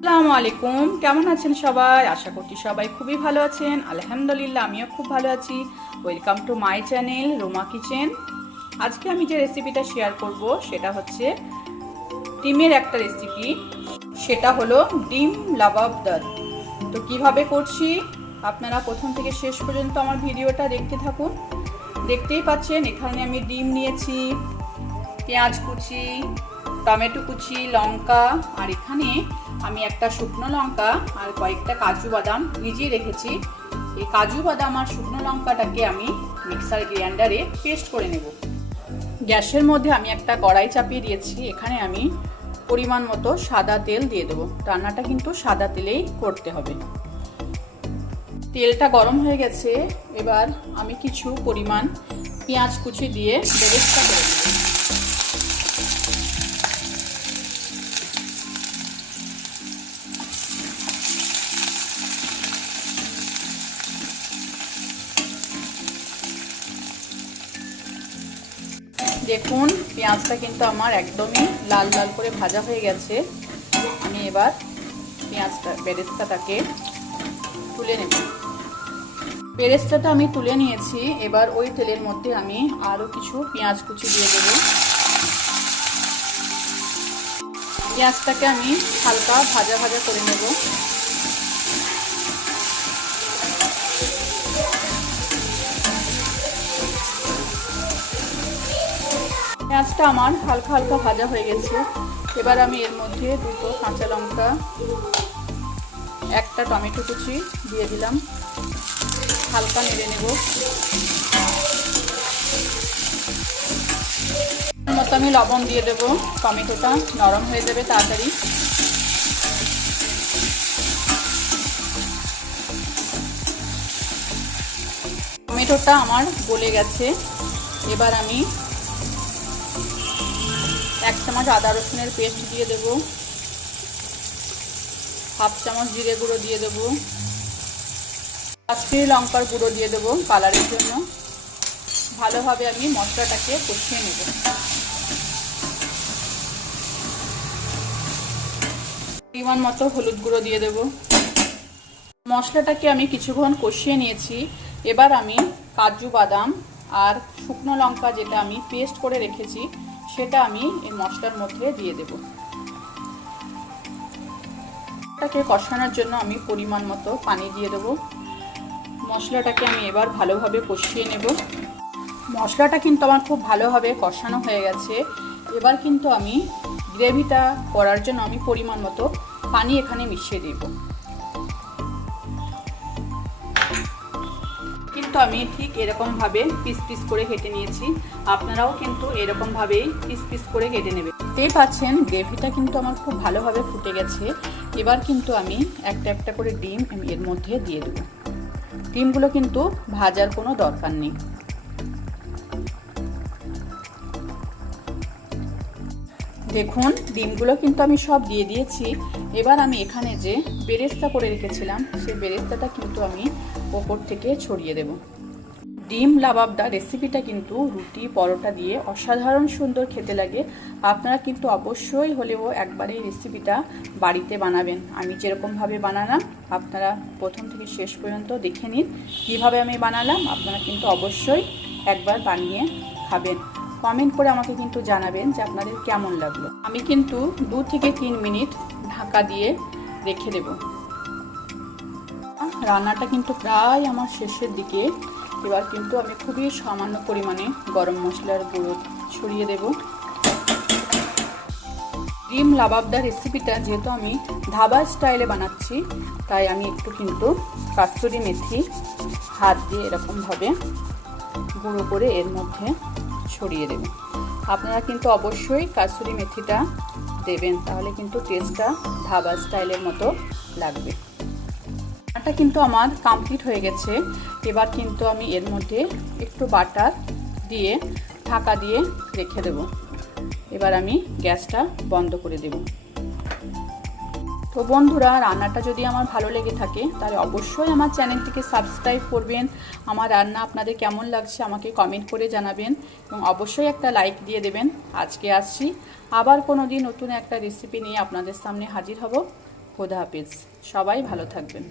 আসসালামু আলাইকুম, কেমন আছেন সবাই? আশা করছি সবাই খুবই ভালো আছেন। আলহামদুলিল্লাহ আমিও খুব ভালো আছি। Welcome to my channel Ruma kitchen. আজকে আমি যে রেসিপিটা শেয়ার করব সেটা হচ্ছে ডিমের একটা রেসিপি। সেটা হলো ডিম লাবাবদার। তো কিভাবে করছি আপনারা প্রথম থেকে শেষ পর্যন্ত আমার ভিডিওটা দেখতে থাকুন। দেখতেই পাচ্ছেন এখানে আমি ডিম নিয়েছি, পেঁয়াজ কুচি, টমেটো কুচি, লঙ্কা, আর এখানে আমি একটা শুকনো লঙ্কা আর কয়েকটা কাজু বাদাম ভিজিয়ে রেখেছি। এই কাজু বাদাম আর শুকনো লঙ্কাটাকে আমি মিক্সার গ্রাইন্ডারে পেস্ট করে নেব। গ্যাসের মধ্যে আমি একটা কড়াই চাপিয়ে দিয়েছি। এখানে আমি পরিমাণ মতো সাদা তেল দিয়ে দেবো। রান্নাটা কিন্তু সাদা তেলেই করতে হবে। তেলটা গরম হয়ে গেছে। এবার আমি কিছু পরিমাণ পেঁয়াজ কুচি দিয়ে বেরেস্তা করে দেবো। দেখুন পেঁয়াজটা কিন্তু আমার একদমই লাল লাল করে ভাজা হয়ে গেছে। আমি এবার বেরেস্তাটাকে তুলে নেব। বেরেস্তাটা আমি তুলে নিয়েছি। এবার ওই তেলের মধ্যে আমি আরও কিছু পেঁয়াজ কুচি দিয়ে দেব। পেঁয়াজটাকে আমি হালকা ভাজা ভাজা করে নেব। পেঁয়াজটা আমার হালকা হালকা ভাজা হয়ে গেছে। এবার আমি এর মধ্যে দুটো কাঁচা লঙ্কা, একটা টমেটো কুচি দিয়ে দিলাম। হালকা নেড়ে নেব। মতো আমি লবণ দিয়ে দেবো। টমেটোটা নরম হয়ে যাবে তাড়াতাড়ি। টমেটোটা আমার গলে গেছে। এবার আমি 1 চামচ আদা রসুনের পেস্ট দিয়ে দেব, 1/2 চামচ জিরে গুঁড়ো দিয়ে দেব, কাশ্মীরি লঙ্কার গুঁড়ো দিয়ে দেব কালারের জন্য। ভালোভাবে আমি মশলাটাকে কষিয়ে নেব। পরিমাণ মতো হলুদ গুঁড়ো দিয়ে দেব। মশলাটাকে আমি কিছুক্ষণ কষিয়ে নিয়েছি। এবার আমি কাজু বাদাম আর শুকনো লঙ্কা যেটা আমি পেস্ট করে রেখেছি সেটা আমি এই মশলার মধ্যে দিয়ে দেব। এটাকে কষানোর জন্য আমি পরিমাণ মতো পানি দিয়ে দেব। মশলাটাকে আমি এবার ভালোভাবে কষিয়ে নেব। মশলাটা কিন্তু আমার খুব ভালোভাবে কষানো হয়ে গেছে। এবার কিন্তু আমি গ্রেভিটা করার জন্য আমি পরিমাণ মতো পানি এখানে মিশিয়ে দেব। কিন্তু আমি ঠিক এরকমভাবে পিস পিস করে কেটে নিয়েছি। আপনারাও কিন্তু এরকমভাবেই পিস পিস করে কেটে নেবেন। দেখতেই পাচ্ছেন গ্রেভিটা কিন্তু আমার খুব ভালোভাবে ফুটে গেছে। এবার কিন্তু আমি একটা একটা করে ডিম এর মধ্যে দিয়ে দেব। ডিমগুলো কিন্তু ভাজার কোনো দরকার নেই। দেখুন ডিমগুলো কিন্তু আমি সব দিয়ে দিয়েছি। এবার আমি এখানে যে বেরেস্তা করে রেখেছিলাম সেই বেরেস্তাটা কিন্তু আমি ওপর থেকে ছড়িয়ে দেব। ডিম লাবাবদার রেসিপিটা কিন্তু রুটি পরোটা দিয়ে অসাধারণ সুন্দর খেতে লাগে। আপনারা কিন্তু অবশ্যই হলেও একবার এই রেসিপিটা বাড়িতে বানাবেন। আমি যেরকমভাবে বানালাম আপনারা প্রথম থেকে শেষ পর্যন্ত দেখে নিন কীভাবে আমি বানালাম। আপনারা কিন্তু অবশ্যই একবার বানিয়ে খাবেন। কমেন্ট করে আমাকে কিন্তু জানাবেন যে আপনাদের কেমন লাগলো। আমি কিন্তু 2 থেকে 3 মিনিট ঢাকা দিয়ে রেখে দেব। রান্নাটা কিন্তু প্রায় আমার শেষের দিকে। এবার কিন্তু আমি খুবই সামান্য পরিমাণে গরম মশলার গুঁড়ো ছড়িয়ে দেব। ডিম লাবাবদার রেসিপিটা যেহেতু আমি ধাবা স্টাইলে বানাচ্ছি তাই আমি একটু কিন্তু কাস্তুরি মেথি হাত দিয়ে এরকমভাবে গুঁড়ো করে এর মধ্যে ছড়িয়ে দেব। আপনারা কিন্তু অবশ্যই কাসুরি মেথিটা দেবেন, তাহলে কিন্তু টেস্টটা ধাবা স্টাইলের মতো লাগবে। রান্নাটা কিন্তু আমার কমপ্লিট হয়ে গেছে। এবার কিন্তু আমি এর মধ্যে একটু বাটার দিয়ে ঢাকা দিয়ে রেখে দেব। এবার আমি গ্যাসটা বন্ধ করে দেব। তো বন্ধুরা রান্নাটা যদি আমার ভালো লেগে থাকে তাহলে অবশ্যই আমার চ্যানেলটিকে সাবস্ক্রাইব করবেন। আমার রান্না আপনাদের কেমন লাগছে আমাকে কমেন্ট করে জানাবেন এবং অবশ্যই একটা লাইক দিয়ে দেবেন। আজকে আসছি আবার কোনো দিন নতুন একটা রেসিপি নিয়ে আপনাদের সামনে হাজির হব। খোদা হাফেজ, সবাই ভালো থাকবেন।